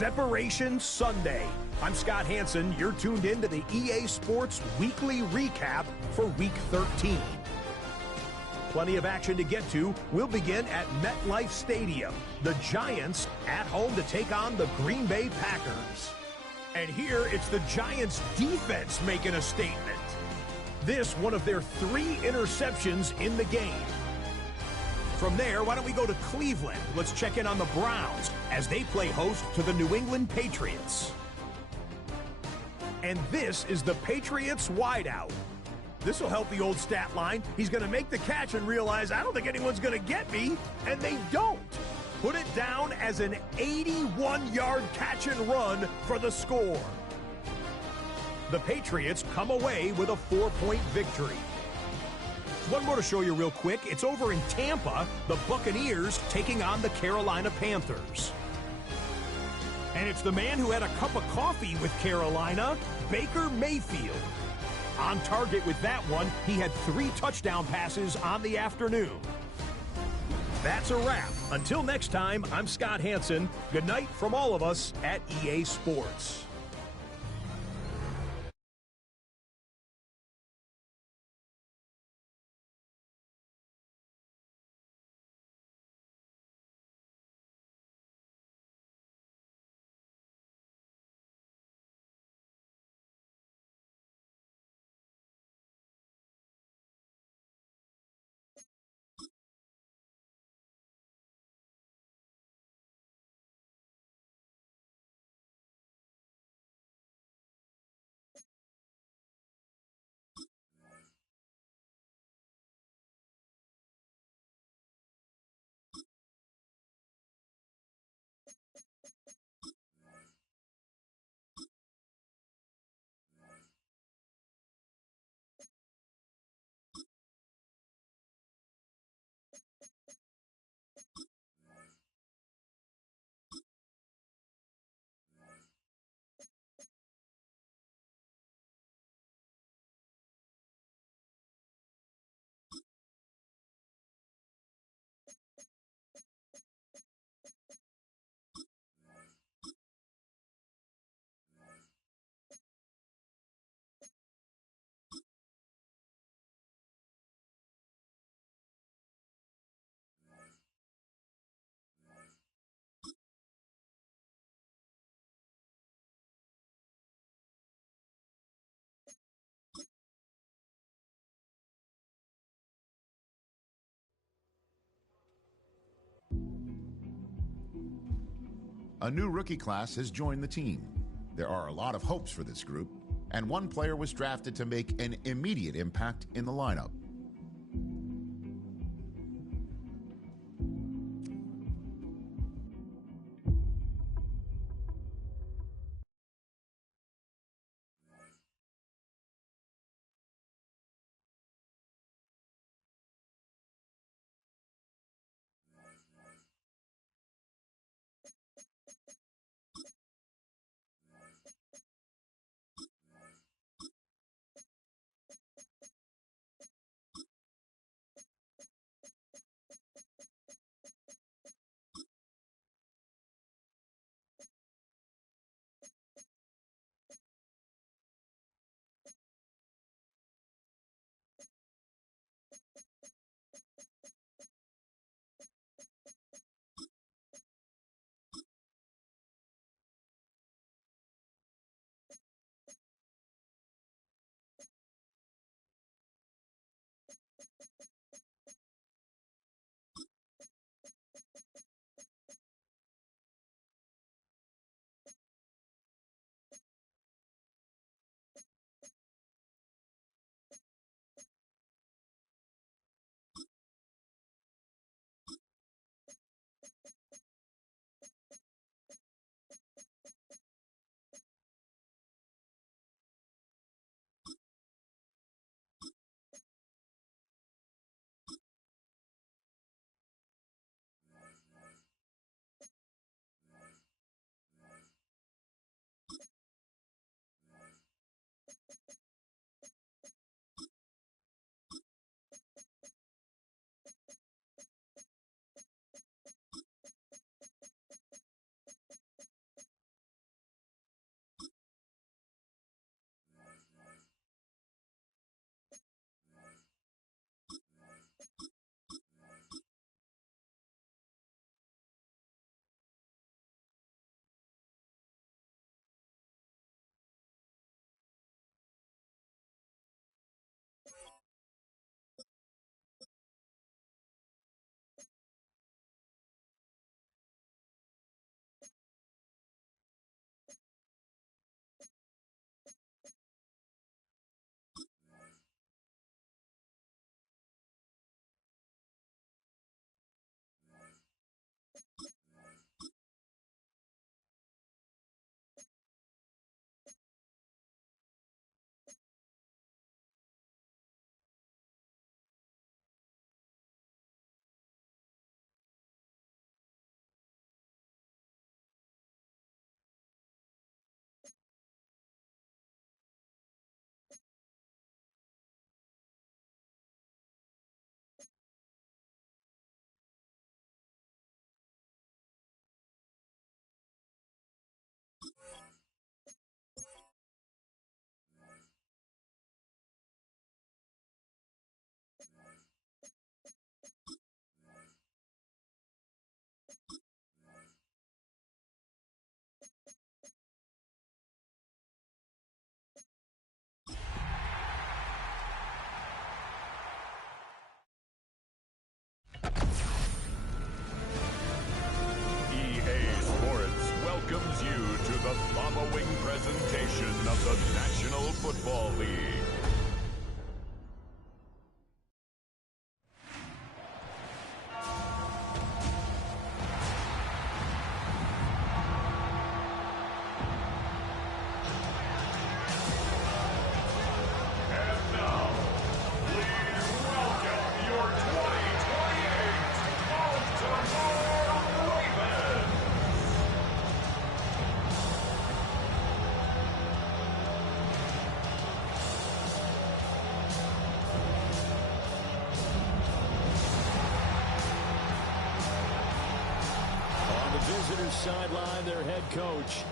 Separation Sunday. I'm Scott Hansen. You're tuned in to the EA Sports Weekly Recap for Week 13. Plenty of action to get to. We'll begin at MetLife Stadium. The Giants at home to take on the Green Bay Packers. And here it's the Giants defense making a statement. This one of their 3 interceptions in the game. From there, why don't we go to Cleveland? Let's check in on the Browns as they play host to the New England Patriots. And this is the Patriots wideout. This will help the old stat line. He's going to make the catch and realize, I don't think anyone's going to get me, and they don't. Put it down as an 81-yard catch and run for the score. The Patriots come away with a 4-point victory. One more to show you real quick. It's over in Tampa, the Buccaneers taking on the Carolina Panthers. And it's the man who had a cup of coffee with Carolina, Baker Mayfield. On target with that one, he had 3 touchdown passes on the afternoon. That's a wrap. Until next time, I'm Scott Hansen. Good night from all of us at EA Sports. A new rookie class has joined the team. There are a lot of hopes for this group, and one player was drafted to make an immediate impact in the lineup. presentation of the National Football League. Visitors sideline their head coach.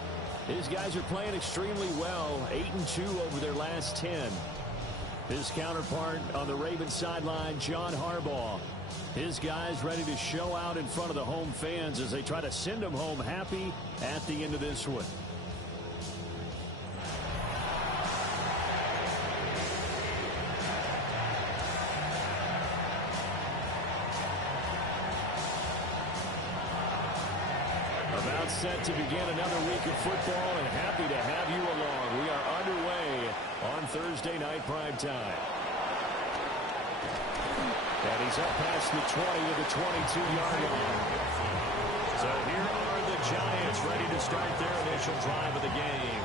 His guys are playing extremely well, 8-2 over their last 10. His counterpart on the Ravens sideline, John Harbaugh. His guys ready to show out in front of the home fans as they try to send them home happy at the end of this one. About set to begin another week of football, and happy to have you along. We are underway on Thursday night prime time. And he's up past the 20 to the 22-yard line. So here are the Giants ready to start their initial drive of the game.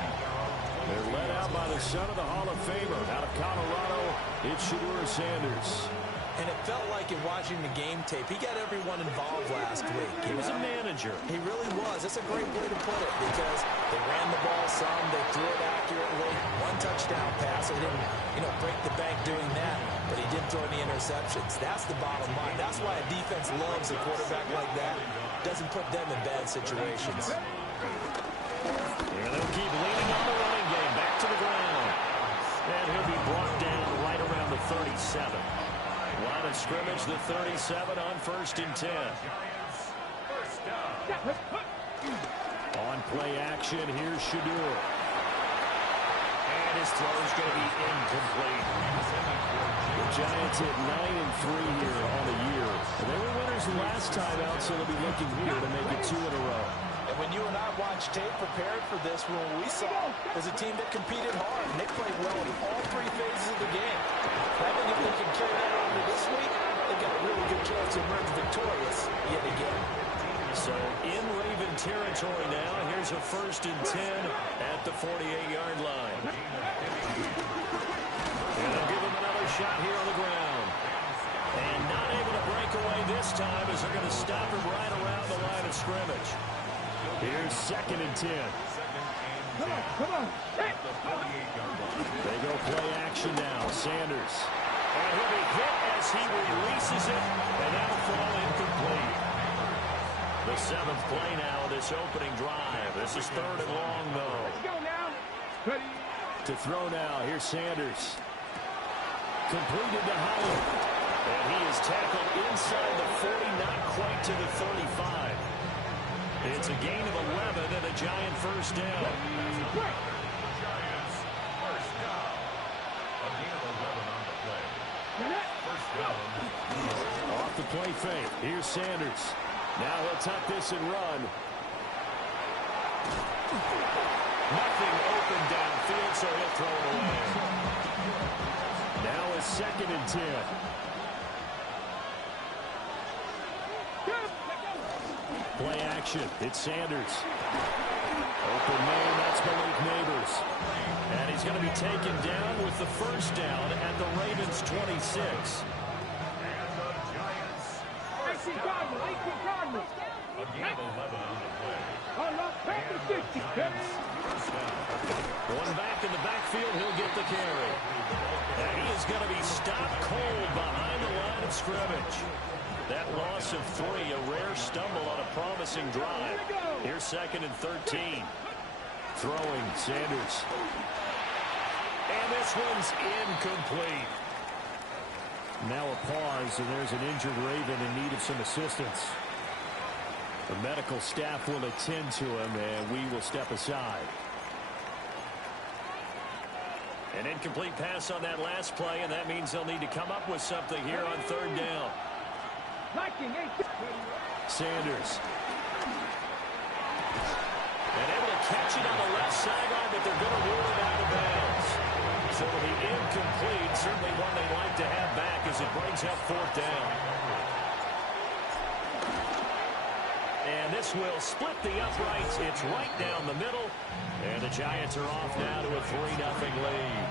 They're led out by the son of the Hall of Famer out of Colorado. It's Shedeur Sanders. And it felt like in watching the game tape, he got everyone involved last week. He was a manager. He really was. That's a great way to put it because they ran the ball some, they threw it accurately. One touchdown pass. He didn't, break the bank doing that, but he didn't throw any interceptions. That's the bottom line. That's why a defense loves a quarterback like that. Doesn't put them in bad situations. Here they'll keep leaning on the running game. Back to the ground. And he'll be brought down right around the 37. Line of scrimmage, the 37 on 1st and 10. On play action, here's Shedeur. And his throw is going to be incomplete. The Giants at 9-3 here on the year. They were winners last time out, so they'll be looking here to make it 2 in a row. And when you and I watched tape prepared for this, what we saw was a team that competed hard, and they played well in all 3 phases of the game. I think if they can carry that over this week, they've got a really good chance to emerge victorious yet again. So in Raven territory now, here's a 1st and 10 at the 48-yard line. And they'll give him another shot here on the ground. And not able to break away this time as they're going to stop him right around the line of scrimmage. Here's 2nd and 10. Come on. They go play action now. Sanders. And he'll be hit as he releases it, and that'll fall incomplete. The 7th play now of this opening drive. This is 3rd and long, though. Let's go now. Ready. To throw now. Here's Sanders. Completed to Howard. And he is tackled inside the 40, not quite to the 35. It's a gain of 11 and a Giant first down. Giants first down. A gain of 11 on the play. First down. Off the play fake. Here's Sanders. Now he'll tuck this and run. Nothing open downfield, so he'll throw it away. Now it's 2nd and 10. Play action. It's Sanders. Open man, that's Malik Neighbors. And he's going to be taken down with the first down at the Ravens 26. And the Giants first down. A gain of 11 on the play. One back in the backfield, he'll get the carry. And he is going to be stopped cold behind the line of scrimmage. That loss of 3, a rare stumble on a promising drive. Here's 2nd and 13. Throwing, Sanders. And this one's incomplete. Now a pause, and there's an injured Raven in need of some assistance. The medical staff will attend to him, and we will step aside. An incomplete pass on that last play, and that means they'll need to come up with something here on 3rd down. Sanders. And able to catch it on the left sideline, but they're So it'll be incomplete. Certainly one they'd like to have back as it brings up 4th down. And this will split the uprights. It's right down the middle. And the Giants are off now to a 3-0 lead.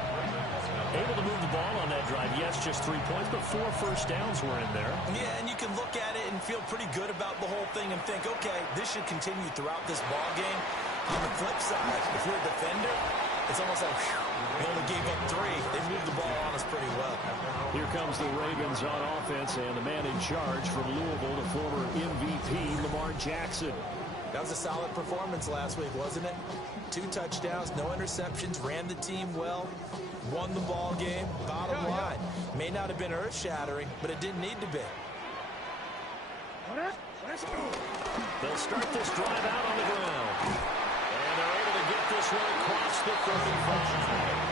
Able to move the ball on that drive. Yes, just 3 points, but 4 first downs were in there. Yeah, and you can look at it and feel pretty good about the whole thing and think, okay, this should continue throughout this ball game. On the flip side, if you're a defender, it's almost like, whew, we only gave up 3. They moved the ball on us pretty well. Here comes the Ravens on offense, and the man in charge from Louisville, the former MVP, Lamar Jackson. That was a solid performance last week, wasn't it? 2 touchdowns, no interceptions, ran the team well, won the ball game. Bottom line, may not have been earth-shattering, but it didn't need to be. They'll start this drive out on the ground. And they're able to get this one across the 35.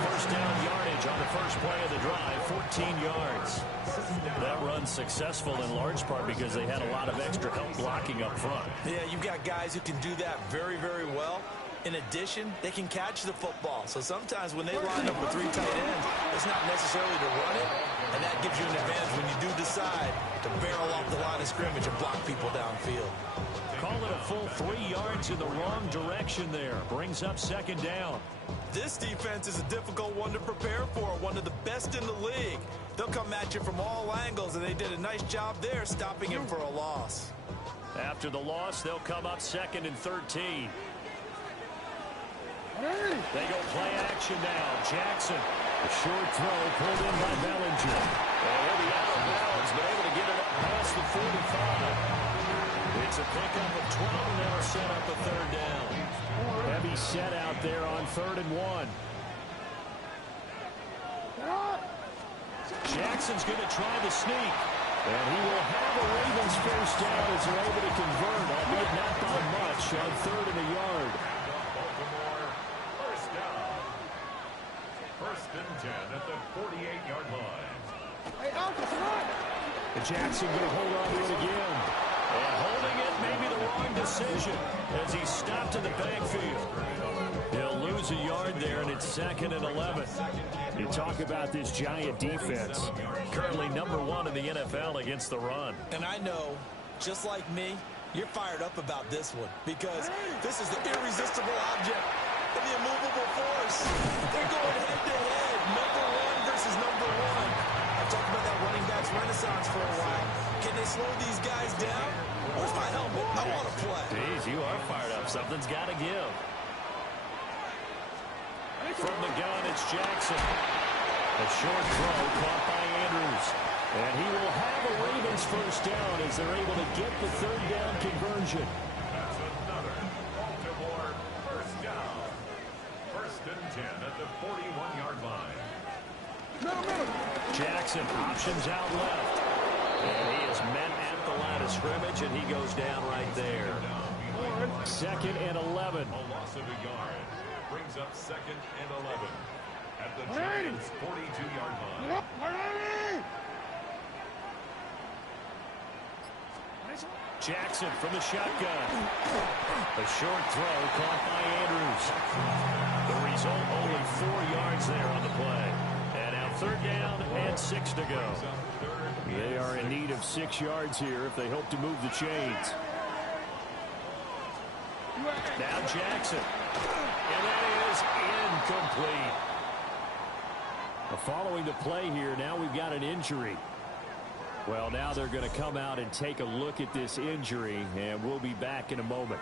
First down yardage on the first play of the drive, 14 yards. That run successful in large part because they had a lot of extra help blocking up front. Yeah, you've got guys who can do that very, very well. In addition, they can catch the football. So sometimes when they line up with 3 tight ends, it's not necessarily to run it, and that gives you an advantage when you do decide to barrel off the line of scrimmage and block people downfield. Call it a full 3 yards in the wrong direction there. Brings up 2nd down. This defense is a difficult one to prepare for, one of the best in the league. They'll come at you from all angles, and they did a nice job there stopping him for a loss. After the loss, they'll come up 2nd and 13. They go play action now. Jackson, a short throw pulled in by Bellinger. And he'll be out of bounds, but able to get it past the 45. It's a pickup of 12, and they'll set up a 3rd down. Heavy set out there on 3rd and 1. Jackson's going to try the sneak. And he will have a Ravens first down as they're able to convert, albeit not by much, on 3rd and a yard. Baltimore, first down. 1st and 10 at the 48-yard line. And Jackson going to hold on to it again. And holding it may be the wrong decision as he stopped in the backfield. He'll lose a yard there, and it's 2nd and 11. You talk about this Giant defense. Currently #1 in the NFL against the run. And I know, just like me, you're fired up about this one because this is the irresistible object and the immovable force. They're going head-to-head, #1 versus #1. I've talked about that running backs renaissance for a while. Can they slow these guys down? Where's my helmet? I want to play. Jeez, you are fired up. Something's got to give. From the gun, it's Jackson. A short throw caught by Andrews. And he will have a Ravens first down as they're able to get the 3rd down conversion. That's another Baltimore first down. 1st and 10 at the 41-yard line. Jackson options out left. And he is met at the line of scrimmage, and he goes down right there. 2nd and 11. A loss of a yard. Brings up 2nd and 11 at the Giants' 42-yard line. Jackson from the shotgun. A short throw caught by Andrews. The result, only 4 yards there on the play. And now 3rd down and 6 to go. They are in need of 6 yards here if they hope to move the chains. Now Jackson. And that is incomplete. Following the play here, now we've got an injury. Well, now they're going to come out and take a look at this injury, and we'll be back in a moment.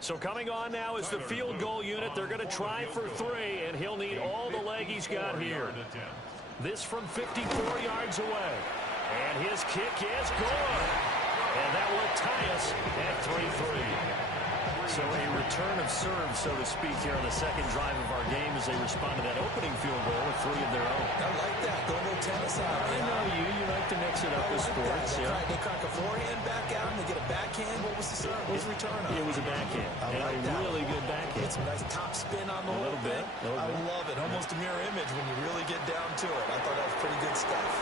So coming on now is the field goal unit. They're going to try for 3, and he'll need all the leg he's got here. This from 54 yards away. And his kick is good. And that will tie us at 3-3. So a return of serve, so to speak, here on the 2nd drive of our game as they respond to that opening field goal with 3 of their own. I like that. Go a little tennis out. I know you. You like to mix it up with sports. They crack a forehand back out and they get a backhand. What was the serve? What was the return on? It was a backhand. And a really good backhand. Get some nice top spin on the whole thing. I love it. Almost a mirror image when you really get down to it. I thought that was pretty good stuff.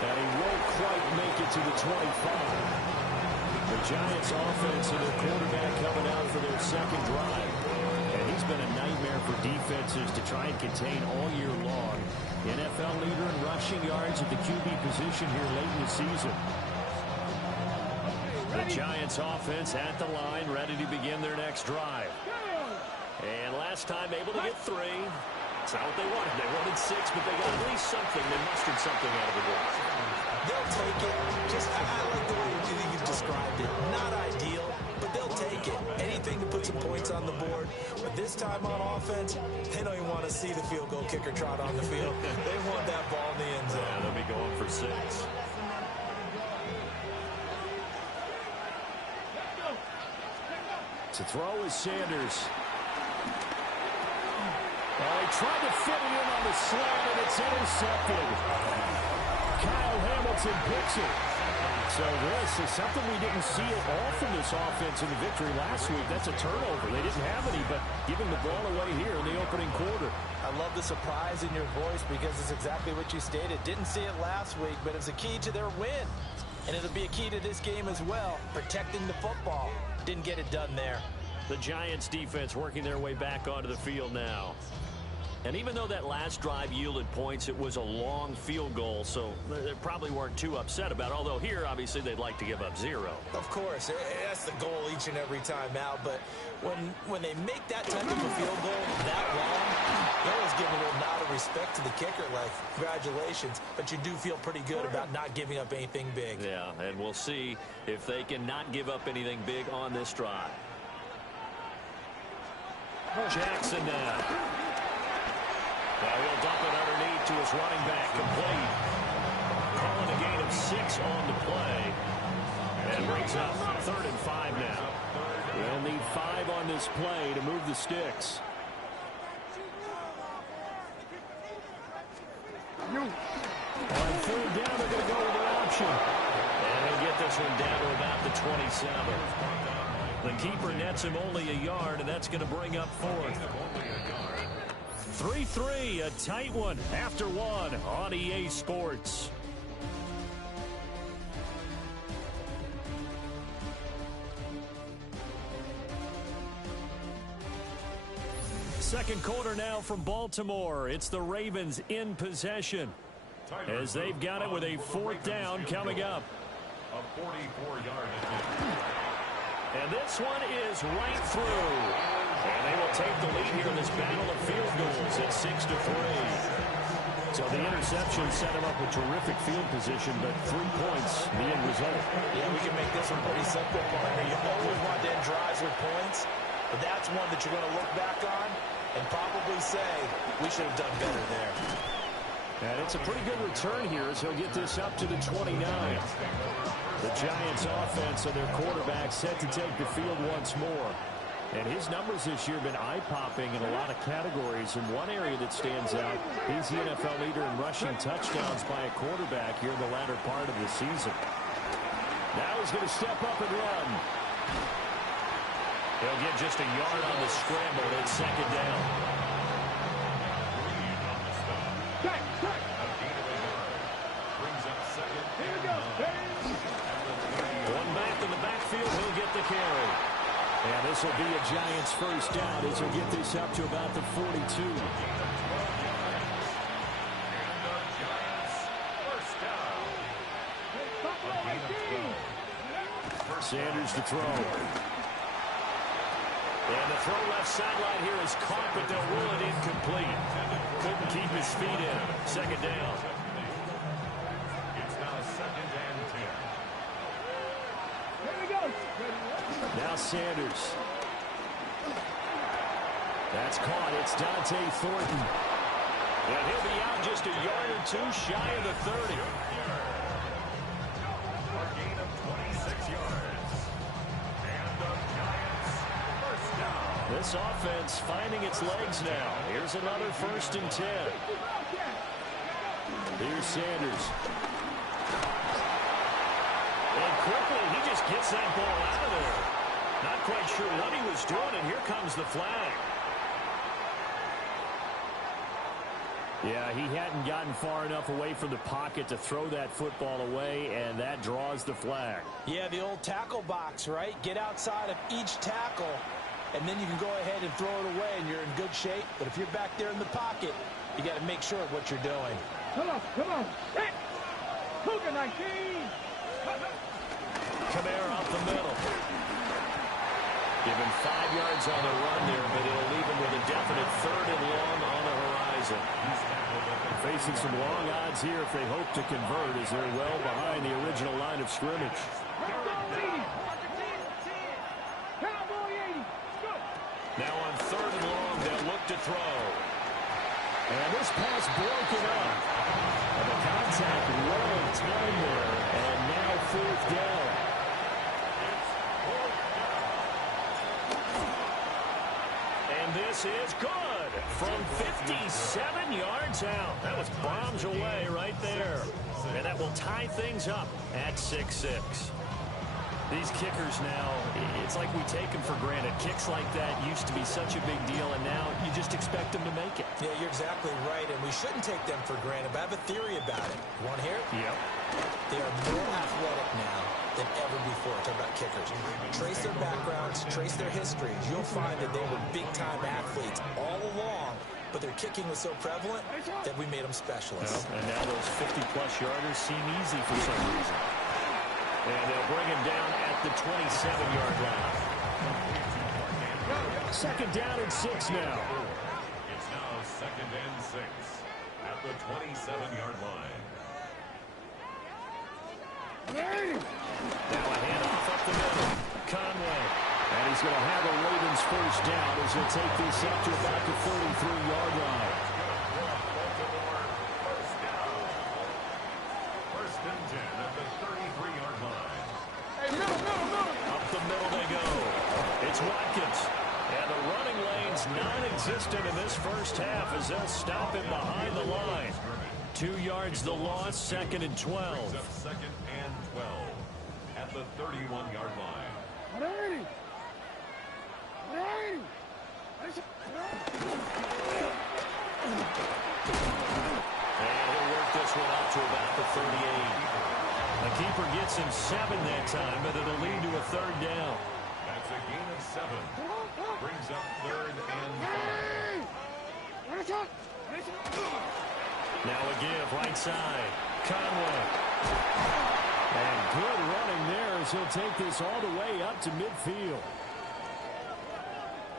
And he won't quite make it to the 25. The Giants offense and their quarterback coming out for their second drive. And he's been a nightmare for defenses to try and contain all year long. NFL leader in rushing yards at the QB position here late in the season. The Giants offense at the line, ready to begin their next drive. And last time able to get 3. It's not what they wanted. They wanted 6, but they got at least something. They mustered something out of the drive. They'll take it. I like the way you've described it. Not ideal, but they'll take it. Anything to put some points on the board. But this time on offense, they don't even want to see the field goal kicker trot on the field. They want that ball in the end zone. Yeah, they'll be going for 6. To throw is Sanders. Oh, he tried to fit it in on the slant, and it's intercepted. Kyle Hamilton picks it. So this is something we didn't see at all from this offense in the victory last week. That's a turnover. They didn't have any, but giving the ball away here in the opening quarter. I love the surprise in your voice because it's exactly what you stated. Didn't see it last week, but it's a key to their win. And it'll be a key to this game as well, protecting the football. Didn't get it done there. The Giants defense working their way back onto the field now. And even though that last drive yielded points, it was a long field goal, so they probably weren't too upset about it. Although here, obviously, they'd like to give up 0. Of course, that's the goal each and every time out. But when they make that type of a field goal that long, they always give a little nod of respect to the kicker, like, congratulations. But you do feel pretty good about not giving up anything big. Yeah, and we'll see if they can not give up anything big on this drive. Jackson now. Now he'll dump it underneath to his running back, complete. Calling a gain of 6 on the play. And brings up 3rd and 5 now. They'll need 5 on this play to move the sticks. On 3rd down, they're going to go with the option. And they'll get this one down to about the 27. The keeper nets him only a yard, and that's going to bring up 4th. 3-3, a tight one after 1 on EA Sports. Second quarter now from Baltimore. It's the Ravens in possession as they've got it with a 4th down coming up. A 44-yard attempt. And this one is right through. And they will take the lead here in this battle of field goals at 6-3. So the interception set him up with terrific field position, but 3 points, the end result. Yeah, we can make this one pretty simple, partner. You always want to end drives with points, but that's one that you're going to look back on and probably say, we should have done better there. And it's a pretty good return here as he'll get this up to the 29. The Giants offense and their quarterback set to take the field once more. And his numbers this year have been eye-popping in a lot of categories. In one area that stands out, he's the NFL leader in rushing touchdowns by a quarterback here in the latter part of the season. Now he's going to step up and run. He'll get just a yard on the scramble at 2nd down. One back in the backfield, he'll get the carry. And this will be a Giants 1st down as he'll get this up to about the 42. Sanders to throw. And the throw left sideline here is caught, but they'll rule it incomplete. Couldn't keep his feet in. 2nd down. It's now 2nd and 10. Now Sanders. That's caught. It's Dante Thornton. And he'll be out just a yard or 2 shy of the 30. A gain of 26 yards. And the Giants 1st down. This offense finding its legs now. Here's another 1st and 10. Here's Sanders. And quickly, he just gets that ball out of there. Not quite sure what he was doing, and here comes the flag. Yeah, he hadn't gotten far enough away from the pocket to throw that football away, and that draws the flag. Yeah, the old tackle box, right? Get outside of each tackle, and then you can go ahead and throw it away, and you're in good shape. But if you're back there in the pocket, you got to make sure of what you're doing. Come on. Hit. Cougar 19. Kamara up the middle. Given 5 yards on the run there, but it'll leave him with a definite 3rd and long on the horizon. Facing some long odds here if they hope to convert, as they're well behind the original line of scrimmage. Now on 3rd and long, they'll look to throw. And this pass broken up. And the contact well in time there, and now 4th down. And this is good from 57 yards out. That was bombs away right there. And that will tie things up at 6-6. These kickers now, it's like we take them for granted. Kicks like that used to be such a big deal, and now you just expect them to make it. Yeah, you're exactly right, and we shouldn't take them for granted, but I have a theory about it. You want to hear it? Yep. They are more athletic now than ever before. Talk about kickers. Trace their backgrounds, trace their histories. You'll find that they were big-time athletes all along, but their kicking was so prevalent that we made them specialists. And now those 50-plus yarders seem easy for some reason. And they'll bring him down at the 27-yard line. 2nd down and 6 now. It's now 2nd and 6 at the 27-yard line. Now a handoff up the middle. Conway. And he's going to have a Ravens 1st down as he'll take this up to about the 33-yard line. First and 10 at the 33-yard line. Up the middle they go. It's Watkins. And the running lane's non-existent in this first half as they'll stop him behind the line. 2 yards the loss, 2nd and 12. 2nd and 12 at the 31-yard line. And he'll work this one out to about the 38. The keeper gets him 7 that time, but it'll lead to a 3rd down. That's a gain of 7. Brings up 3rd and 5. Now a give, right side. Conway. And good running there as he'll take this all the way up to midfield.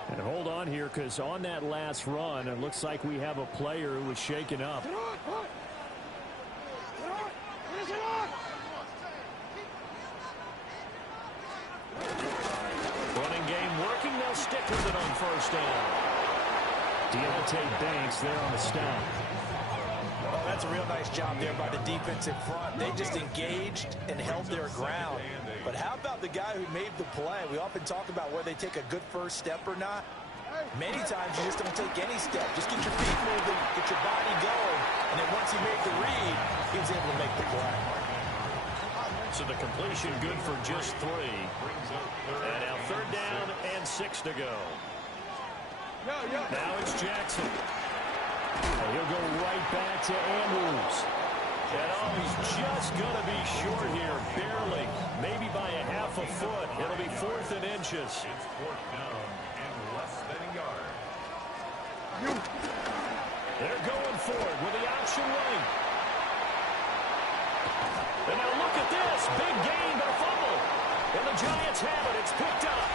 And hold on here, because on that last run, it looks like we have a player who was shaken up. Running game working. They'll stick with it on 1st down. Deontay Banks there on the stop. Well, that's a real nice job there by the defense in front. They just engaged and held their ground. But how about the guy who made the play? We often talk about whether they take a good first step or not. Many times you just don't take any step. Just get your feet moving, get your body going, and then once he made the read, he was able to make the play. So the completion good for just 3. And now 3rd down and 6 to go. Now it's Jackson. And he'll go right back to Andrews. And oh, he's just going to be short here, barely, maybe by a half a foot. It'll be 4th and inches. It's 4th down and less than a yard. They're going for it with the option running. And now look at this. Big gain, but a fumble. And the Giants have it. It's picked up.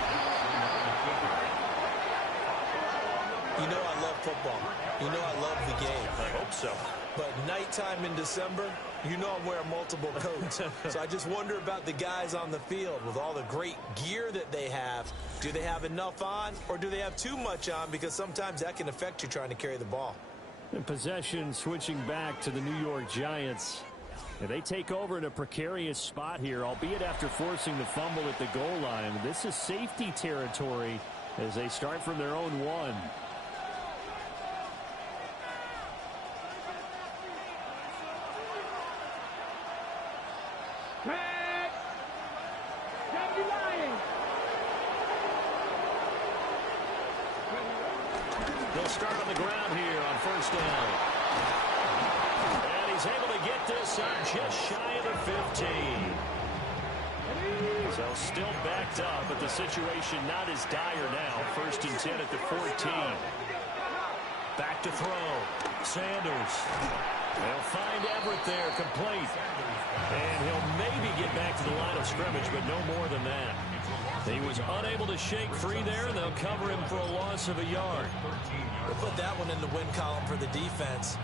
You know I love football. You know I love the game. I hope so. But nighttime in December, you know I'm wearing multiple coats. So I just wonder about the guys on the field with all the great gear that they have. Do they have enough on, or do they have too much on? Because sometimes that can affect you trying to carry the ball. And possession switching back to the New York Giants. And they take over in a precarious spot here, albeit after forcing the fumble at the goal line. This is safety territory as they start from their own 1. They'll start on the ground here on 1st down. And he's able to get this up just shy of the 15. So still backed up, but the situation not as dire now. 1st and 10 at the 14. Back to throw. Sanders. They'll find Everett there, complete. And he'll maybe get back to the line of scrimmage, but no more than that. He was unable to shake free there, and they'll cover him for a loss of a yard. We'll put that one in the win column for the defense.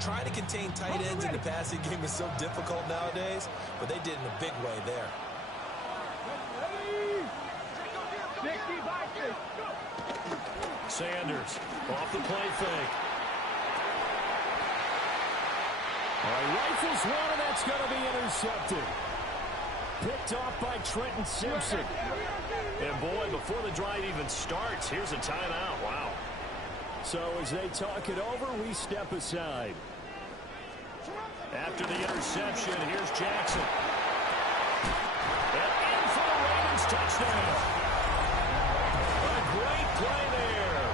Trying to contain tight ends in the passing game is so difficult nowadays, but they did in a big way there. Sanders off the play fake. All right, rifles one, and that's going to be intercepted. Picked off by Trenton Simpson. And boy, before the drive even starts, here's a timeout. Wow. So as they talk it over, we step aside. After the interception, here's Jackson. And in for the Ravens touchdown. A great play there.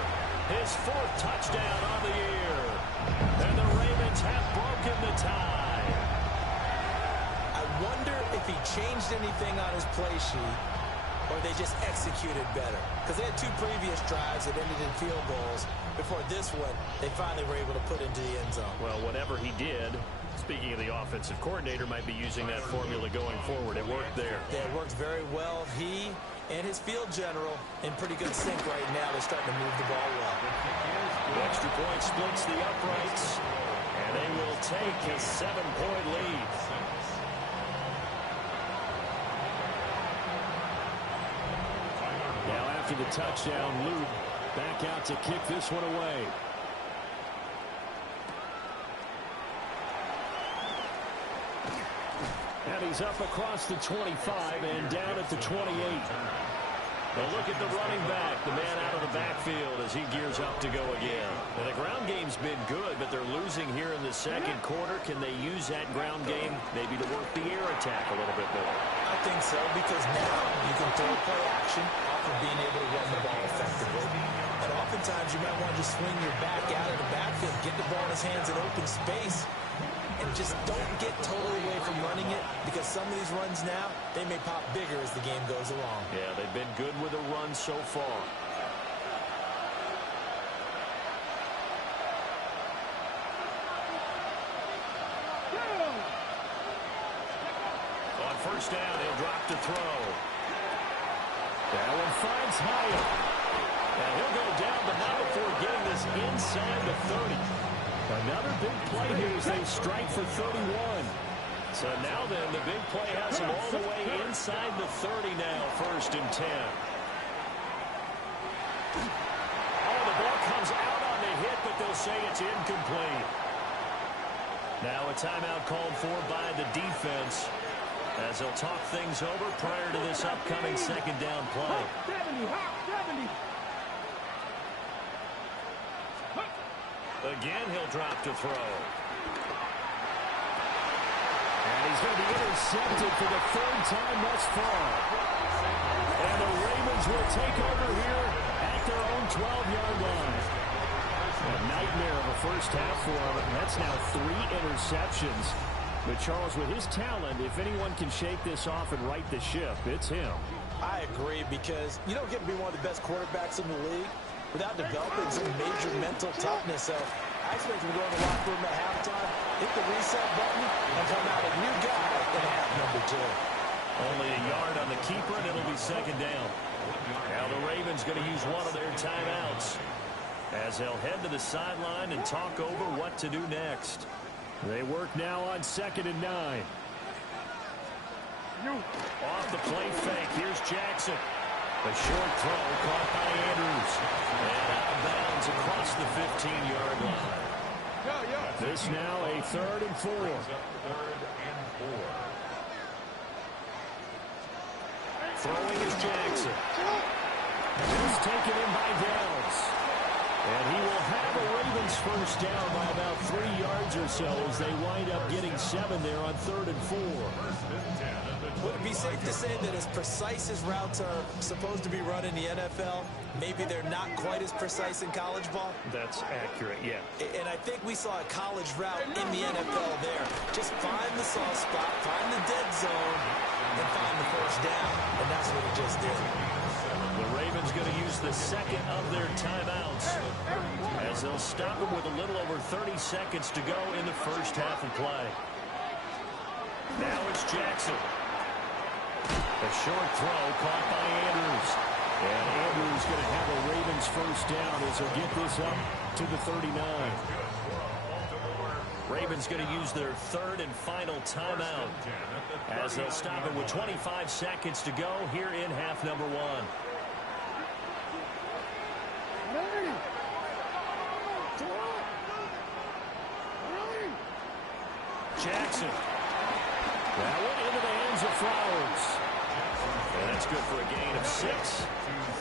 His 4th touchdown on the year. And the Ravens have broken the tie. I wonder if he changed anything on his play sheet or they just executed better. Because they had 2 previous drives that ended in field goals. Before this one, they finally were able to put into the end zone. Well, whatever he did, speaking of the offensive coordinator, might be using that formula going forward. It worked there. Yeah, it worked very well. He and his field general in pretty good sync right now. They're starting to move the ball well. The extra point splits the uprights, and they will take a 7-point lead. Now after the touchdown, Luke back out to kick this one away. And he's up across the 25 and down at the 28. But look at the running back, the man out of the backfield as he gears up to go again. And the ground game's been good, but they're losing here in the 2nd quarter. Can they use that ground game maybe to work the air attack a little bit more? I think so, because now you can throw play action off of being able to run the ball effectively. And oftentimes you might want to just swing your back out of the backfield, get the ball in his hands in open space, and just don't get totally away from running it, because some of these runs now, they may pop bigger as the game goes along. Yeah, they've been good with a run so far. On 1st down, he'll drop to throw. That one finds Hyatt. And he'll go down, but not before getting this inside the 30. Another big play here as they strike for 31. So now then, the big play has them all the way inside the 30 now, 1st and 10. Oh, the ball comes out on the hit, but they'll say it's incomplete. Now a timeout called for by the defense as they'll talk things over prior to this upcoming 2nd down play. 70. Again, he'll drop to throw. And he's going to be intercepted for the 3rd time thus far. And the Ravens will take over here at their own 12-yard line. A nightmare of a first half for him. That's now 3 interceptions. But Charles, with his talent, if anyone can shake this off and right the ship, it's him. I agree, because you don't get to be one of the best quarterbacks in the league without developing some major mental toughness. So I expect him to go in the locker room at halftime, hit the reset button, and come out a new guy in half number 2. Only a yard on the keeper, and it'll be 2nd down. Now the Ravens going to use one of their timeouts as they'll head to the sideline and talk over what to do next. They work now on 2nd and 9. Off the play fake, here's Jackson. A short throw caught by Andrews. And out of bounds across the 15-yard line. This now a 3rd and 4. Throwing is Jackson. He's taken in by Downs. And he will have a Ravens first down by about 3 yards or so as they wind up getting 7 there on 3rd and 4. Would it be safe to say that as precise as routes are supposed to be run in the NFL, maybe they're not quite as precise in college ball? That's accurate, yeah. And I think we saw a college route in the NFL there. Just find the soft spot, find the dead zone, and find the first down. And that's what he just did. The Ravens going to use the second of their timeouts as they'll stop him with a little over 30 seconds to go in the first half of play. Now it's Jackson. A short throw caught by Andrews. And Andrews going to have a Ravens first down as he'll get this up to the 39. Ravens going to use their third and final timeout as they'll stop it with 25 seconds to go here in half number one. Jackson. That one into the hands of Flowers. And that's good for a gain of 6.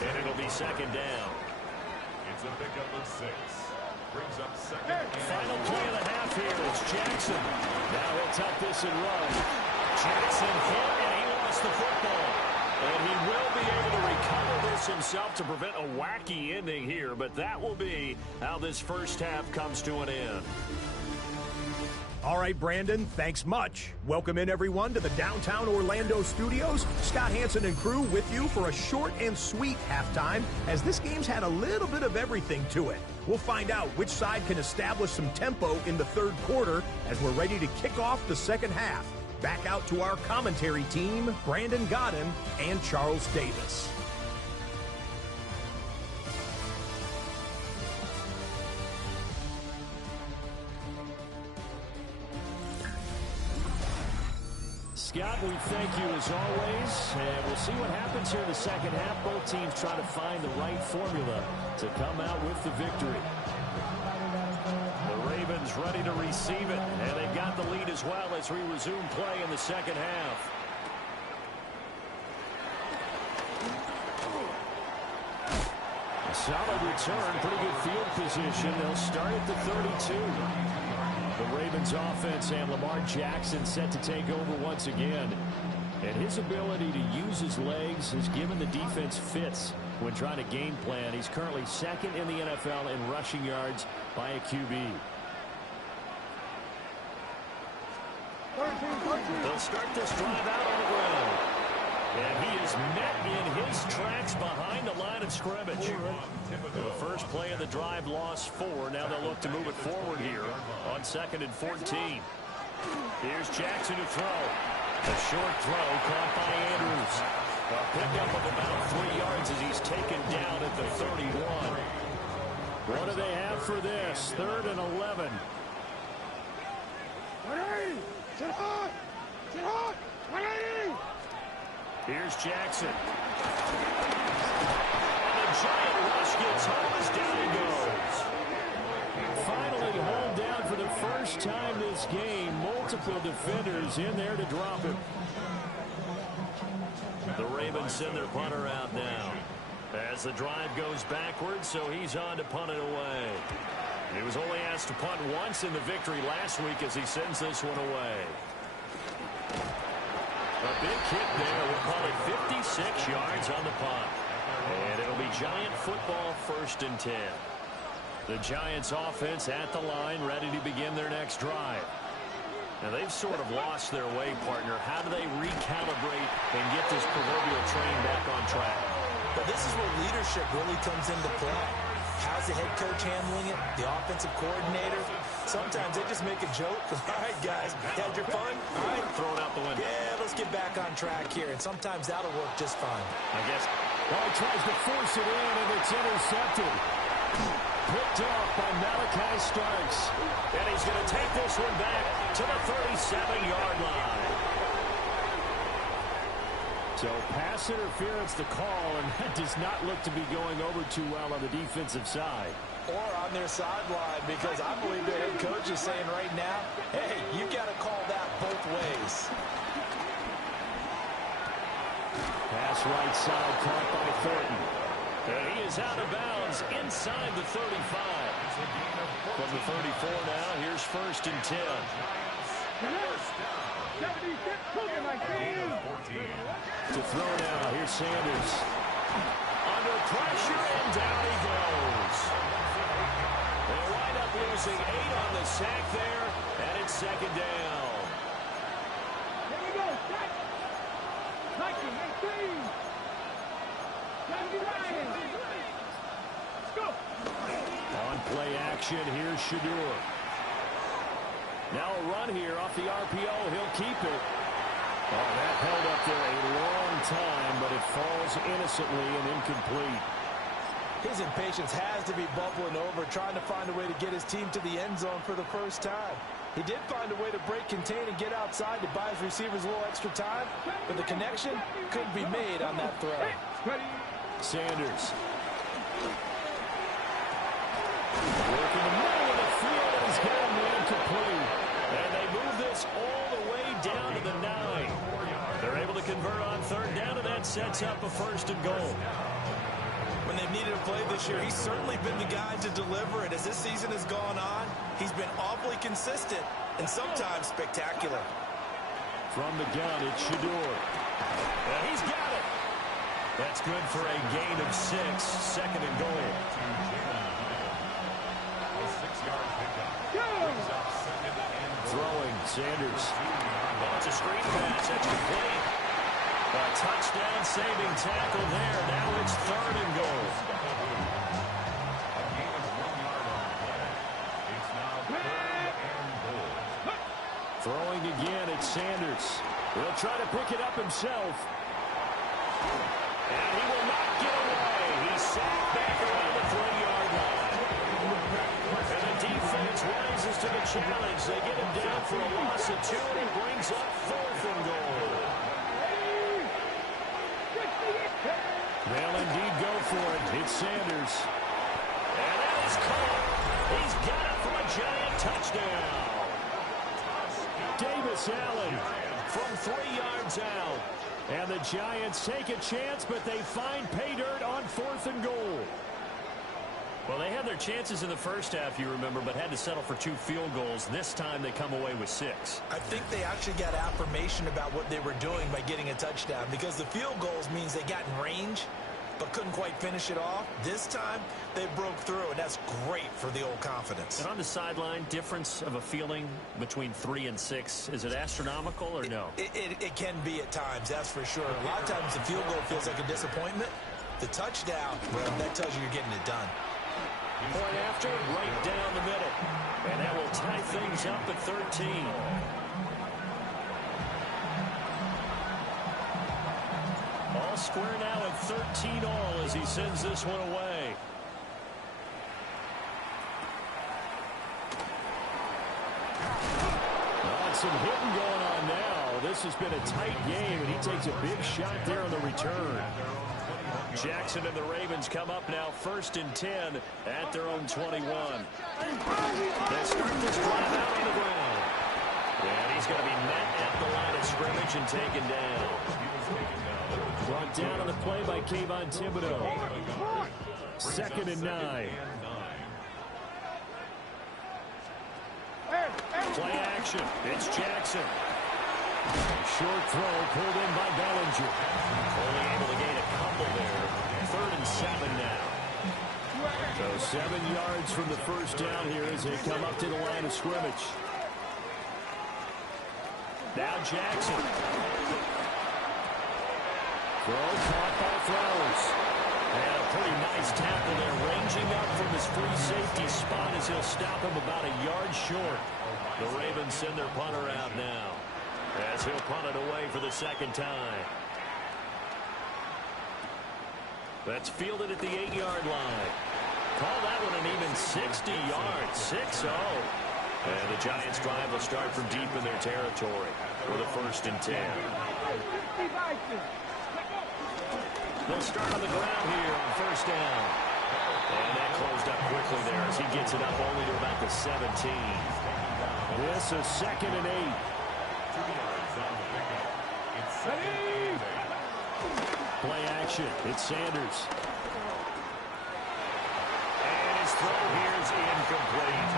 And it'll be second down. It's a pickup of 6. Brings up second. Final play of the half here. It's Jackson. Now he'll tuck this and run. Jackson hit, and he lost the football. And he will be able to recover this himself to prevent a wacky ending here. But that will be how this first half comes to an end. All right, Brandon, thanks much. Welcome in, everyone, to the downtown Orlando studios. Scott Hansen and crew with you for a short and sweet halftime, as this game's had a little bit of everything to it. We'll find out which side can establish some tempo in the third quarter as we're ready to kick off the second half. Back out to our commentary team, Brandon Godden and Charles Davis. Scott, we thank you as always, and we'll see what happens here in the second half. Both teams try to find the right formula to come out with the victory. The Ravens ready to receive it, and they've got the lead as well as we resume play in the second half. A solid return, pretty good field position. They'll start at the 32. The Ravens offense and Lamar Jackson set to take over once again. And his ability to use his legs has given the defense fits when trying to game plan. He's currently second in the NFL in rushing yards by a QB. They'll start this drive out on the ground. And he is met in his tracks behind the line of scrimmage. The first play of the drive lost 4. Now they'll look to move it forward here on 2nd and 14. Here's Jackson to throw. A short throw caught by Andrews. A pickup of about 3 yards as he's taken down at the 31. What do they have for this? 3rd and 11. Here's Jackson. And the giant rush gets home as down he goes. Finally hauled down for the first time this game. Multiple defenders in there to drop him. The Ravens send their punter out now as the drive goes backwards, so he's on to punt it away. He was only asked to punt once in the victory last week as he sends this one away. A big hit there. We'll call it 56 yards on the punt. And it'll be Giant football 1st and 10. The Giants offense at the line, ready to begin their next drive. Now they've sort of lost their way, partner. How do they recalibrate and get this proverbial train back on track? But this is where leadership really comes into play. How's the head coach handling it? The offensive coordinator? Sometimes they just make a joke. All right, guys, had your fun? All right, Throw it out the window. yeah, let's get back on track here. And sometimes that'll work just fine. I guess. Well, he tries to force it in, and it's intercepted. Picked off by Malachi Starks. And he's going to take this one back to the 37-yard line. So pass interference the call, and that does not look to be going over too well on the defensive side. Or on their sideline, because I believe their head coach is saying right now, hey, you got to call that both ways. Pass right side caught by Thornton. And he is out of bounds inside the 35. From the 34 now, here's 1st and 10. throw now. Here's Sanders. Under pressure, and down he goes. They wind up losing 8 on the sack there, and it's second down. Here we go. Set. 19, 18. 79. Let's go. On play action, here's Shadur. Now a run here off the RPO. He'll keep it. Oh, that held up there a long time, but it falls innocently and incomplete. His impatience has to be bubbling over, trying to find a way to get his team to the end zone for the first time. He did find a way to break, contain, and get outside to buy his receivers a little extra time, but the connection couldn't be made on that throw. Sanders. Working the middle of the field, and he's got him incomplete. And they move this all the way down to the 9. They're able to convert on third down, and that sets up a first and goal. When they've needed a play this year, he's certainly been the guy to deliver it. As this season has gone on, he's been awfully consistent and sometimes spectacular. From the gun, it's Shadur. And he's got it. That's good for a gain of 6, second and goal. Throwing, Sanders. Oh, it's a screen pass. That's complete. A touchdown-saving tackle there. Now it's third and goal. Throwing again, it's Sanders. He'll try to pick it up himself. And he will not get away. He's sacked back around the 3-yard line. And the defense rises to the challenge. They get him down for a loss of 2, and he brings up fourth and goal. They'll indeed go for it. It's Sanders. And that is caught. He's got it for a giant touchdown. Davis Allen from 3 yards out. And the Giants take a chance, but they find pay dirt on fourth and goal. Well, they had their chances in the first half, you remember, but had to settle for 2 field goals. This time they come away with 6. I think they actually got affirmation about what they were doing by getting a touchdown, because the field goals means they got in range but couldn't quite finish it off. This time they broke through, and that's great for the old confidence. And on the sideline, difference of a feeling between 3 and 6, is it astronomical or no? It can be at times, that's for sure. A lot of times the field goal feels like a disappointment. The touchdown, well, that tells you you're getting it done. Point after, right down the middle. And that will tie things up at 13. All square now at 13 all as he sends this one away. Some hitting going on now. This has been a tight game, and he takes a big shot there on the return. Jackson and the Ravens come up now 1st and 10 at their own 21. They start this drive out on the ground. And he's going to be met at the line of scrimmage and taken down. Brought down on the play by Kayvon Thibodeau. 2nd and 9. Play action. It's Jackson. Short throw pulled in by Bellinger. Only able to gain a couple there. 3rd and 7 now. So 7 yards from the first down here as they come up to the line of scrimmage. Now Jackson. Throw caught by Flowers. And a pretty nice tackle there, ranging up from his free safety spot as he'll stop him about a yard short. The Ravens send their punter out now as he'll punt it away for the 2nd time. That's fielded at the 8-yard line. Call that one an even 60 yards, 6-0. And the Giants drive will start from deep in their territory with a 1st and 10. They'll start on the ground here on 1st down. And that closed up quickly there as he gets it up only to about the 17. This is 2nd and 8. Play action. It's Sanders. And his throw here is incomplete.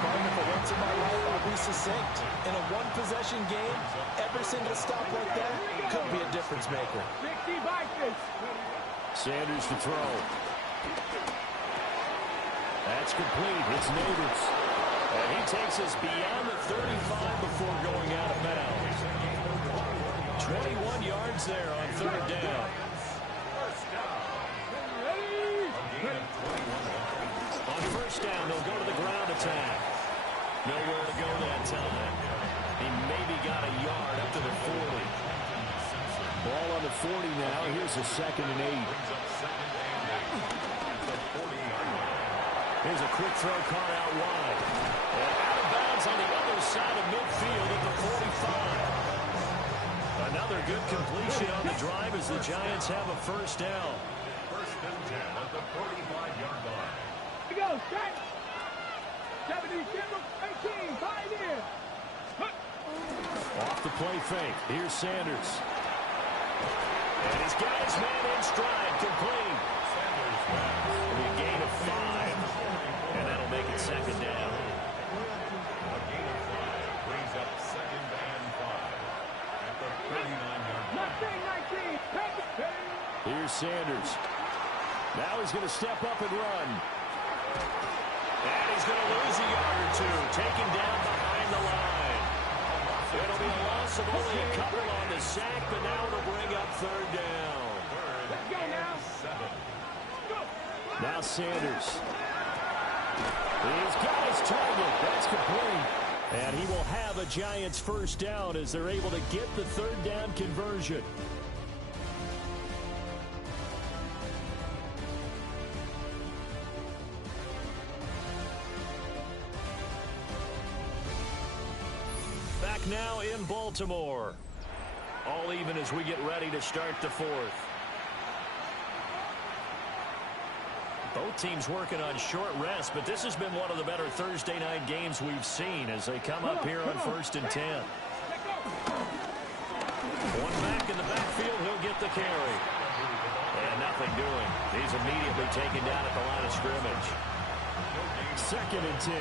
Pardon, for once in my life, I'll be succinct. In a one-possession game, every single stop like that could be a difference maker. 60 Vikings. Sanders to throw. That's complete. It's Neighbors. And he takes us beyond the 35 before going out of bounds. 21 yards there on third down. On first down, they'll go to the ground attack. Nowhere to go that time. He maybe got a yard up to the 40. Ball on the 40 now. Here's a 2nd and 8. Here's a quick throw caught out wide. And out of bounds on the other side of midfield at the 45. Another good completion on the drive as the Giants have a first down. First and 10 at the 45-yard line. Here we go, strike. 70, 18, 5 in. Off the play fake. Here's Sanders. And he's got his man in stride, complete. Sanders A gain of 5. And that'll make it 2nd down. a gain of 5 brings up 2nd and 5 at the 39-yard line. 19. Here's Sanders. Now he's going to step up and run. And he's going to lose a yard or two. Taken down behind the line. It'll be a loss of only a couple on the sack, but now it'll bring up 3rd down. Let's go now. 7. Now Sanders. He's got his target. That's complete. And he will have a Giants first down as they're able to get the 3rd down conversion. Back now in Baltimore. All even as we get ready to start the 4th. Both teams working on short rest, but this has been one of the better Thursday night games we've seen as they come up here on 1st and 10. One back in the backfield, he'll get the carry. And nothing doing. He's immediately taken down at the line of scrimmage. 2nd and 10.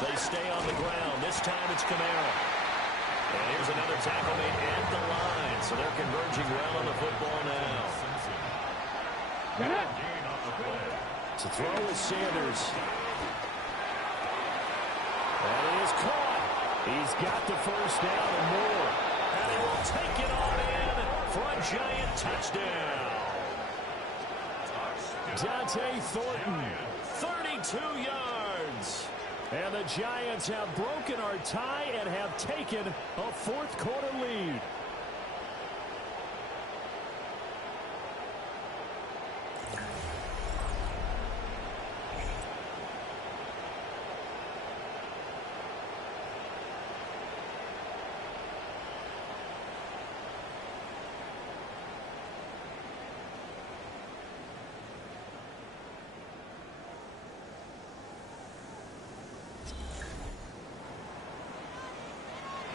They stay on the ground. This time it's Kamara. And here's another tackle made at the line. So they're converging well on the football now. To throw is Sanders. And it is caught. He's got the first down and more. And he will take it on in for a Giant touchdown. Dante Thornton, 32 yards. And the Giants have broken our tie and have taken a 4th quarter lead.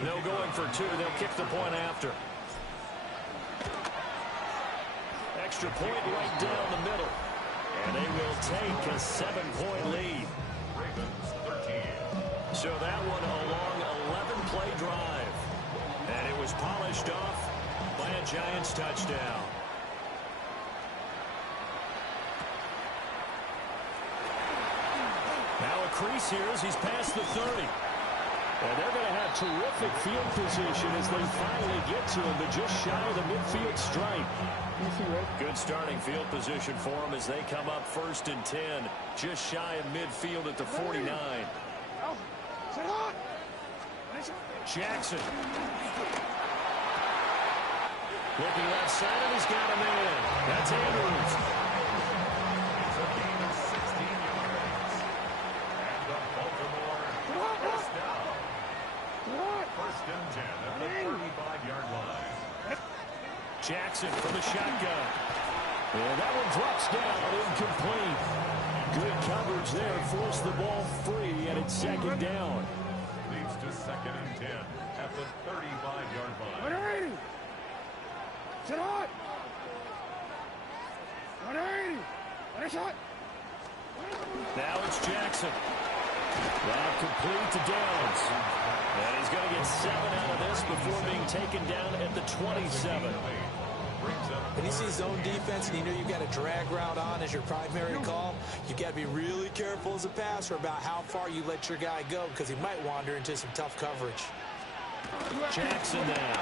No going for 2. They'll kick the point after. Extra point right down the middle. And they will take a 7-point lead. Ravens 13. So that one a long 11-play drive. And it was polished off by a Giants touchdown. Now a crease here as he's past the 30. And they're going to have terrific field position as they finally get to him, but just shy of the midfield stripe. Good starting field position for them as they come up 1st and 10, just shy of midfield at the 49. Jackson. Looking left side, and he's got him in. That's Andrews. It's a gain of 16 yards. And the Baltimore first down. 1st and 10 at the 35-yard line. Jackson from the shotgun. And that one drops down, incomplete. Good coverage there, forced the ball free, and it's 2nd down. Leads to 2nd and 10 at the 35-yard line. 180. Sit hot. 180. Finish hot. Now it's Jackson. That complete to Downs. And he's going to get 7 out of this before being taken down at the 27. When you see zone defense and you know you've got a drag route on as your primary call, you've got to be really careful as a passer about how far you let your guy go because he might wander into some tough coverage. Jackson now.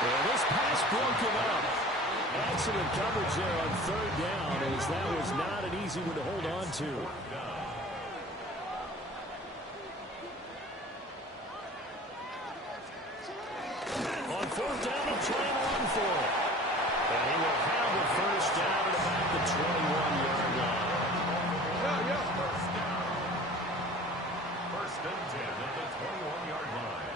Well, this pass broken up. Excellent coverage there on 3rd down, as that was not an easy one to hold on to. On 4th down, he'll try and run for it. And he will have the 1st down at about the 21-yard line. First and 10 at the 21-yard line.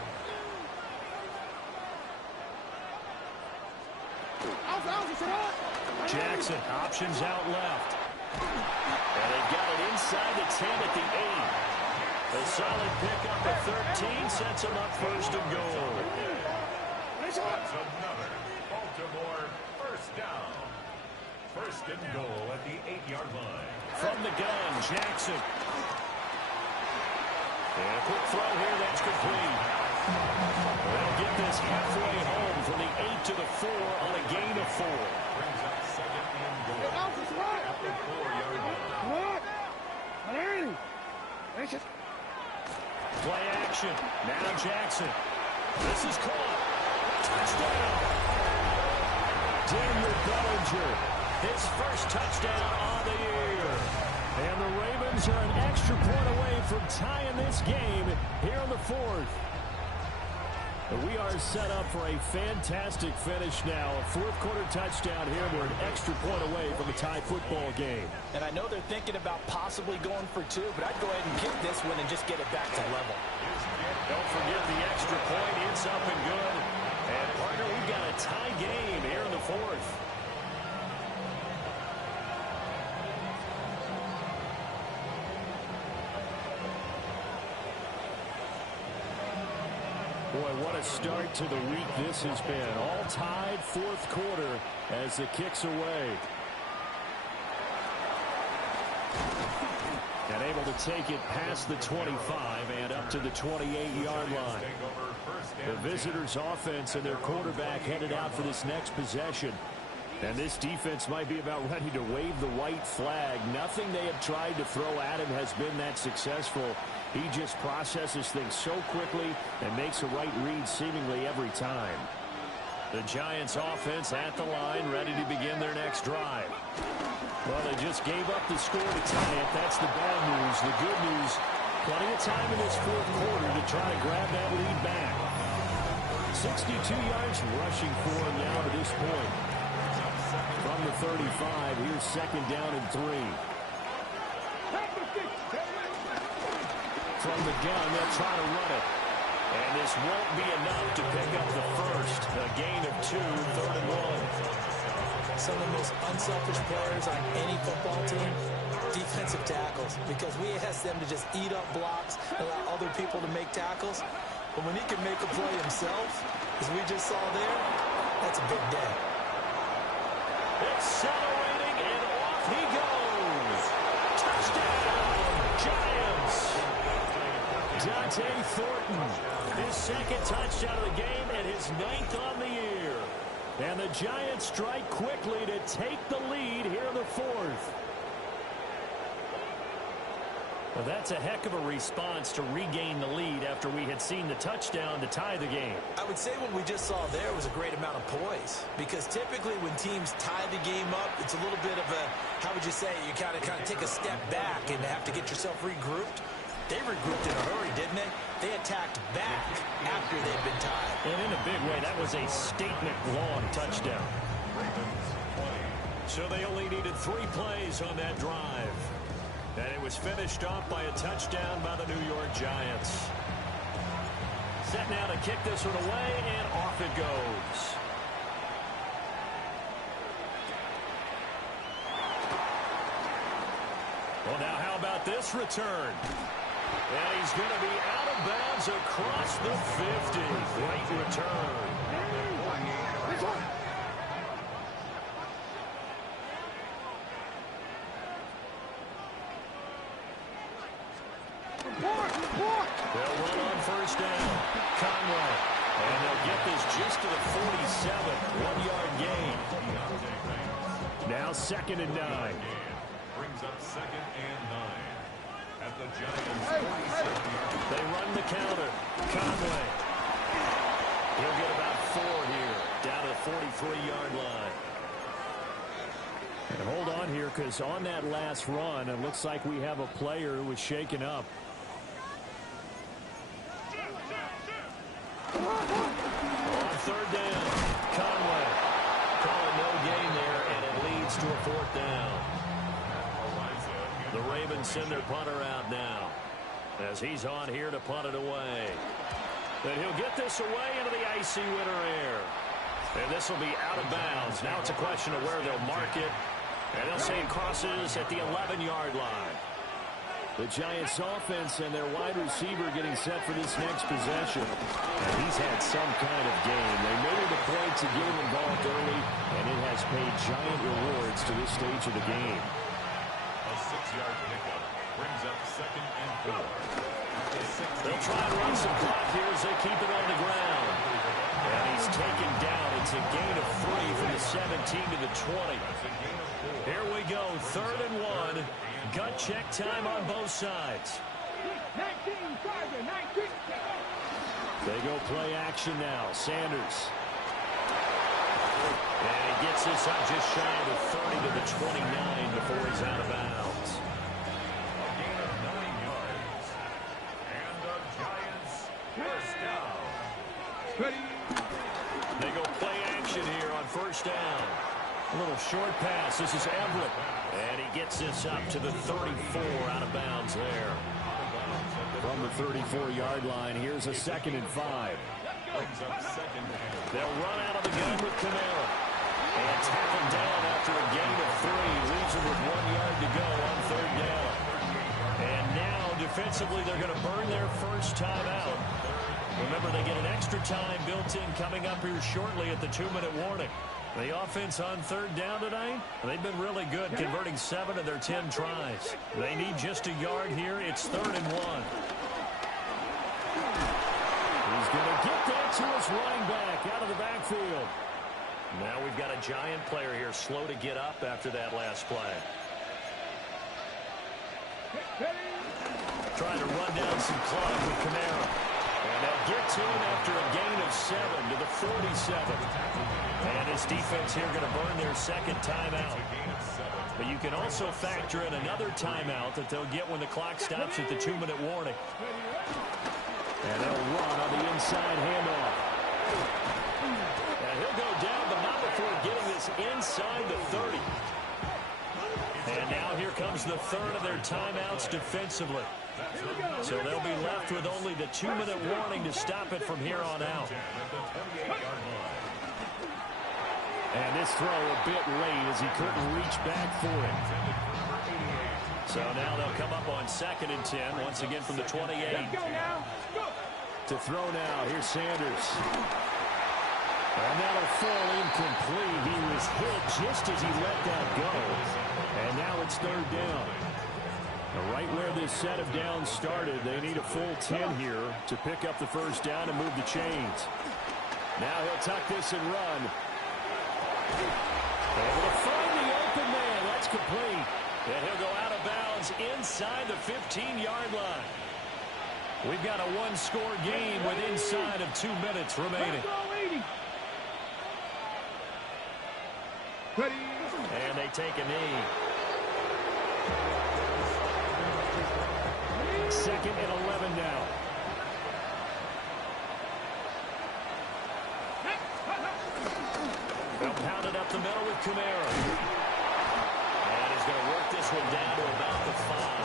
Jackson, options out left. And they've got it inside the 10 at the 8. A solid pickup at 13 sets them up 1st and goal. That's another Baltimore 1st down. 1st and goal at the 8-yard line. From the gun, Jackson. And a quick throw here, that's complete. They'll get this halfway home from the 8 to the 4 on a gain of 4. Brings up 2nd and goal at the 4-yard line. Play action. Now Jackson. This is caught. Touchdown. Daniel Bellinger. His 1st touchdown on the year. And the Ravens are an extra point away from tying this game here in the 4th. We are set up for a fantastic finish now. A 4th quarter touchdown here. We're an extra point away from a tie football game. And I know they're thinking about possibly going for 2, but I'd go ahead and kick this one and just get it back to level. Don't forget the extra point. It's up and good. And, partner, we've got a tie game here in the 4th. Boy, what a start to the week this has been. All tied 4th quarter as the kick's away. And able to take it past the 25 and up to the 28-yard line. The visitors' offense and their quarterback headed out for this next possession. And this defense might be about ready to wave the white flag. Nothing they have tried to throw at him has been that successful. He just processes things so quickly and makes a right read seemingly every time. The Giants offense at the line, ready to begin their next drive. Well, they just gave up the score to tie it. That's the bad news. The good news, plenty of time in this 4th quarter to try to grab that lead back. 62 yards rushing for him now to this point. From the 35, here's 2nd down and 3. From the gun, they'll try to run it. And this won't be enough to pick up the 1st. A gain of 2, 3rd and 1. Some of the most unselfish players on any football team, defensive tackles, because we ask them to just eat up blocks and allow other people to make tackles. But when he can make a play himself, as we just saw there, that's a big day. Accelerating, and off he goes. Touchdown, Giants. Dante Thornton, his 2nd touchdown of the game and his 9th on the year. And the Giants strike quickly to take the lead here in the 4th. Well, that's a heck of a response to regain the lead after we had seen the touchdown to tie the game. I would say what we just saw there was a great amount of poise, because typically when teams tie the game up, it's a little bit of a, how would you say, you kind of take a step back and have to get yourself regrouped. They regrouped in a hurry, didn't they? They attacked back after they'd been tied. And in a big way, that was a statement-long touchdown. So they only needed 3 plays on that drive. And it was finished off by a touchdown by the New York Giants. Set now to kick this one away, and off it goes. Well, now how about this return? And he's going to be out of bounds across the 50. Great return. They'll run on first down. Conway. And they'll get this just to the 47. 1-yard gain. Now 2nd and 9. Brings up 2nd and 9. At the Giants' 47. They run the counter. Conway. He'll get about 4 here. Down to the 43-yard line. And hold on here, because on that last run, it looks like we have a player who was shaken up. On 3rd down, Conway. Calling no gain there, and it leads to a 4th down. The Ravens send their punter out now, as he's on here to punt it away. And he'll get this away into the icy winter air. And this will be out of bounds. Now it's a question of where they'll mark it. And they'll say it crosses at the 11-yard line. The Giants offense and their wide receiver getting set for this next possession. And he's had some kind of game. They made it a point to get him involved early, and it has paid giant rewards to this stage of the game. A 6-yard pickup brings up 2nd and 4. They'll try and run some clock here as they keep it on the ground. And he's taken down. It's a gain of 3 from the 17 to the 20. Here we go, 3rd and 1. Gut check time on both sides. 19, 19. They go play action now. Sanders. And he gets this up just shy of the 30 to the 29 before he's out of bounds. A gain of 9 yards. And the Giants first down. They go play action here on first down. A little short pass. This is Everett. And he gets this up to the 34 out of bounds there. From the 34-yard line, here's a 2nd and 5. They'll run out of the gun with Camara. And tackle down after a gain of 3. Leaves him with 1 yard to go on 3rd down. And now, defensively, they're going to burn their first time out. Remember, they get an extra time built in coming up here shortly at the 2-minute warning. The offense on 3rd down tonight, they've been really good, converting 7 of their 10 tries. They need just a yard here. It's 3rd and 1. He's going to get that to his running back out of the backfield. Now we've got a Giant player here slow to get up after that last play. Trying to run down some clock with Camara. And they'll get to him after a gain of 7 to the 47. And his defense here going to burn their 2nd timeout. But you can also factor in another timeout that they'll get when the clock stops at the 2-minute warning. And they'll run on the inside handoff. And he'll go down, but not before getting this inside the 30. And now here comes the 3rd of their timeouts defensively. So they'll be left with only the 2-minute warning to stop it from here on out. And this throw a bit late as he couldn't reach back for it. So now they'll come up on 2nd and 10, once again from the 28. To throw now, here's Sanders. And that'll fall incomplete. He was hit just as he let that go. And now it's 3rd down. Right where this set of downs started, they need a full 10 here to pick up the first down and move the chains. Now he'll tuck this and run. Able to find the open man. That's complete. And he'll go out of bounds inside the 15-yard line. We've got a one-score game with inside of 2 minutes remaining. And they take a knee. 2nd and 11 now. They'll pound it up the middle with Camara. And he's going to work this one down to about the 5.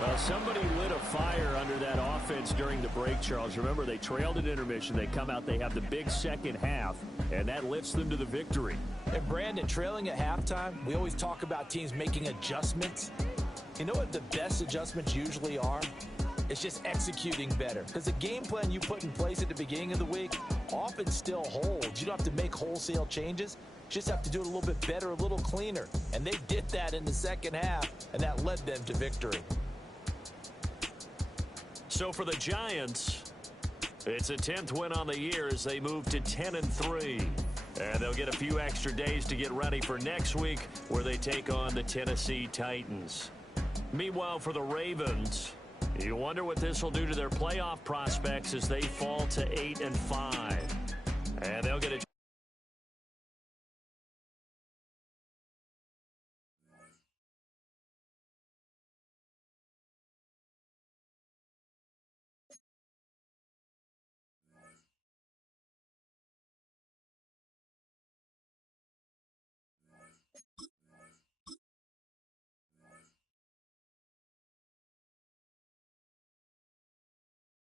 Well, somebody lit a fire under that offense during the break, Charles. Remember, they trailed at intermission. They come out, they have the big second half, and that lifts them to the victory. And Brandon, trailing at halftime, we always talk about teams making adjustments. You know what the best adjustments usually are? It's just executing better. Because the game plan you put in place at the beginning of the week often still holds. You don't have to make wholesale changes. Just have to do it a little bit better, a little cleaner. And they did that in the second half, and that led them to victory. So for the Giants, it's a 10th win on the year as they move to 10-3. And they'll get a few extra days to get ready for next week where they take on the Tennessee Titans. Meanwhile, for the Ravens, you wonder what this will do to their playoff prospects as they fall to 8-5. And they'll get a